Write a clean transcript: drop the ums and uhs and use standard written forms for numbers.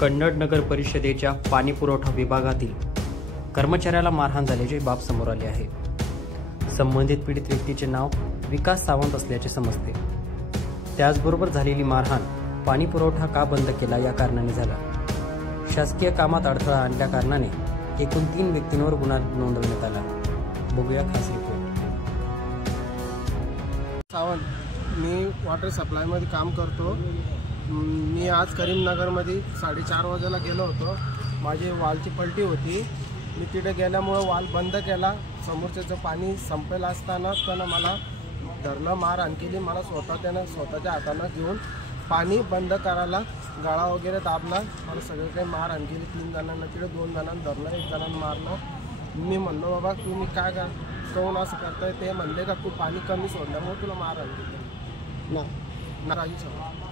कन्नड नगर परिषदेच्या पाणी पुरवठा विभागातील कर्मचाऱ्याला मारहाण झाल्याची बाब समोर आली आहे। संबंधित पीडित व्यक्तीचे नाव विकास सावंत असल्याचे समजते। त्याचबरोबर झालेली मारहाण पाणी पुरवठा का बंद केला या कारणाने झाला। शासकीय कामात अडथळा आणल्या कारणाने एकूण 3 व्यक्तींवर गुन्हा नोंदवण्यात आला। बघूया खास रिपोर्ट। सावंत, मी वॉटर सप्लायमध्ये काम करतो। मी आज करीमनगरमध्ये 4:30 वाजेला गेलो होतो। माझी वालची पलटी होती। मी तिथे गेल्यामुळे वाल बंद केला। समोरचं पाणी संपेल असताना त्यानं मला धरणं मारहाण केली। मला स्वतःच्या हातानं घेऊन पाणी बंद करायला गळा वगैरे दाबला। मला सगळे काही मारहाण केली। 3 जणांना तिथे 2 जणांना धरलं, 1 जणांना मारलं। मी म्हणलो, बाबा तुम्ही काय काऊन असं करताय? ते म्हणले का तू पाणी कमी सोडल्यामुळे तुला मारहाण केली ना राजू साहेब।